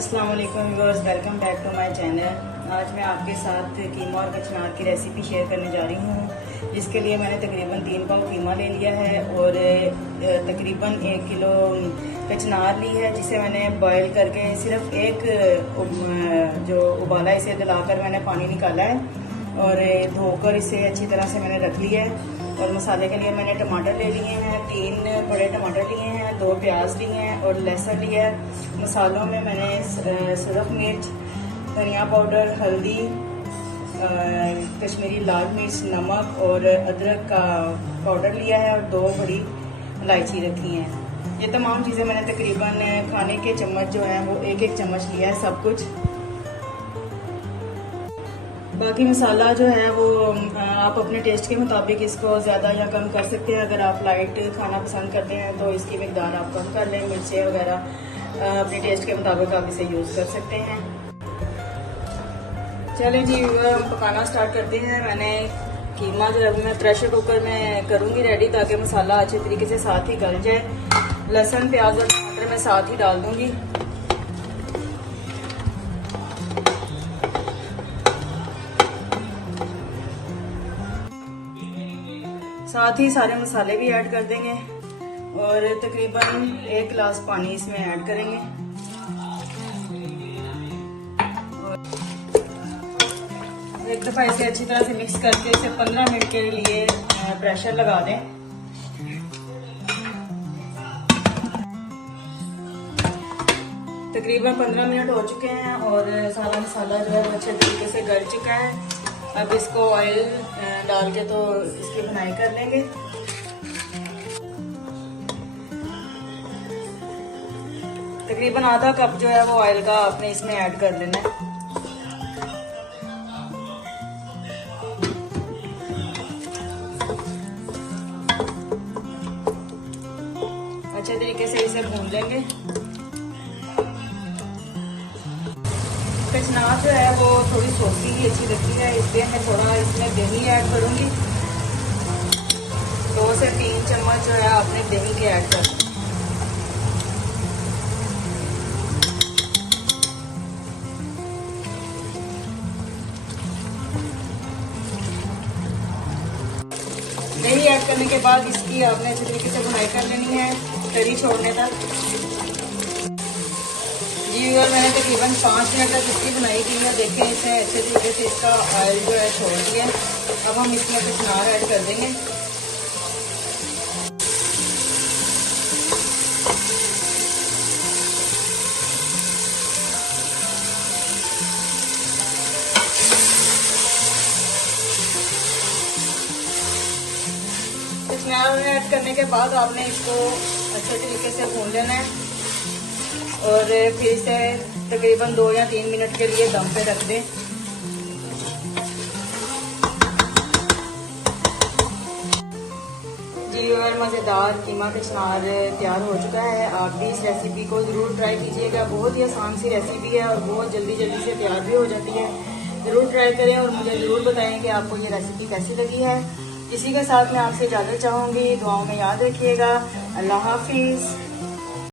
अस्सलाम वालेकुम viewers, welcome back to my channel. आज मैं आपके साथ कीमा और कचनार की रेसिपी शेयर करने जा रही हूँ, जिसके लिए मैंने तकरीबन 3 पाव कीमा ले लिया है और तकरीबन 1 किलो कचनार ली है, जिसे मैंने बॉईल करके सिर्फ एक जो उबाला इसे दिलाकर मैंने पानी निकाला है और धोकर इसे अच्छी तरह से मैंने रख लिया है। और मसाले के लिए मैंने टमाटर ले लिए हैं, 3 बड़े टमाटर लिए हैं, 2 प्याज लिए हैं और लहसुन लिया है। मसालों में मैंने सुरख मिर्च, धनिया पाउडर, हल्दी, कश्मीरी लाल मिर्च, नमक और अदरक का पाउडर लिया है और 2 बड़ी इलायची रखी हैं। ये तमाम चीज़ें मैंने तकरीबन खाने के चम्मच जो है वो 1-1 चम्मच लिया है सब कुछ। बाकी मसाला जो है वो आप अपने टेस्ट के मुताबिक इसको ज़्यादा या कम कर सकते हैं। अगर आप लाइट खाना पसंद करते हैं तो इसकी मिकदार आप कम कर लें। मिर्चें वगैरह अपने टेस्ट के मुताबिक आप इसे यूज़ कर सकते हैं। चलें जी, हम पकाना स्टार्ट करते हैं। मैंने कीमा जो है मैं प्रेशर कुकर में करूँगी रेडी, ताकि मसाला अच्छे तरीके से साथ ही गल जाए। लहसुन, प्याज और टमाटर मैं साथ ही डाल दूँगी। साथ ही सारे मसाले भी ऐड कर देंगे और तकरीबन 1 गिलास पानी इसमें ऐड करेंगे। एक दफ़ा इसे अच्छी तरह से मिक्स करके इसे 15 मिनट के लिए प्रेशर लगा दें। तकरीबन 15 मिनट हो चुके हैं और सारा मसाला जो है वो अच्छे तरीके से गल चुका है। अब इसको ऑयल डाल के तो इसकी भुनाई कर लेंगे। तकरीबन आधा कप जो है वो ऑयल का आपने इसमें ऐड कर देना है। अच्छे तरीके से इसे भून लेंगे। कचनार जो है वो थोड़ी सॉसी ही अच्छी लगती है, इसलिए मैं थोड़ा इसमें दही ऐड करूँगी। 2 से 3 चम्मच जो है आपने दही के ऐड कर। दही ऐड करने के बाद इसकी आपने अच्छे तरीके से भुनाई कर लेनी है, तरी छोड़ने तक। और मैंने तकरीबन 5 मिनट तक इसकी बुनाई की है। देखें, इसे अच्छे तरीके से इसका ऑयल जो है छोड़ दिया। अब हम इसमें कचनार ऐड कर देंगे। कचनार ऐड करने के बाद आपने इसको अच्छे तरीके से भून लेना है और फिर इसे तकरीबन 2 या 3 मिनट के लिए दम पे रख दें। जी और मज़ेदार कीमा कचनार तैयार हो चुका है। आप भी इस रेसिपी को ज़रूर ट्राई कीजिएगा। बहुत ही आसान सी रेसिपी है और बहुत जल्दी से तैयार भी हो जाती है। ज़रूर ट्राई करें और मुझे ज़रूर बताएं कि आपको ये रेसिपी कैसी लगी है। इसी के साथ मैं आपसे इजाज़त चाहूँगी। दुआओं में याद रखिएगा। अल्लाह हाफिज़।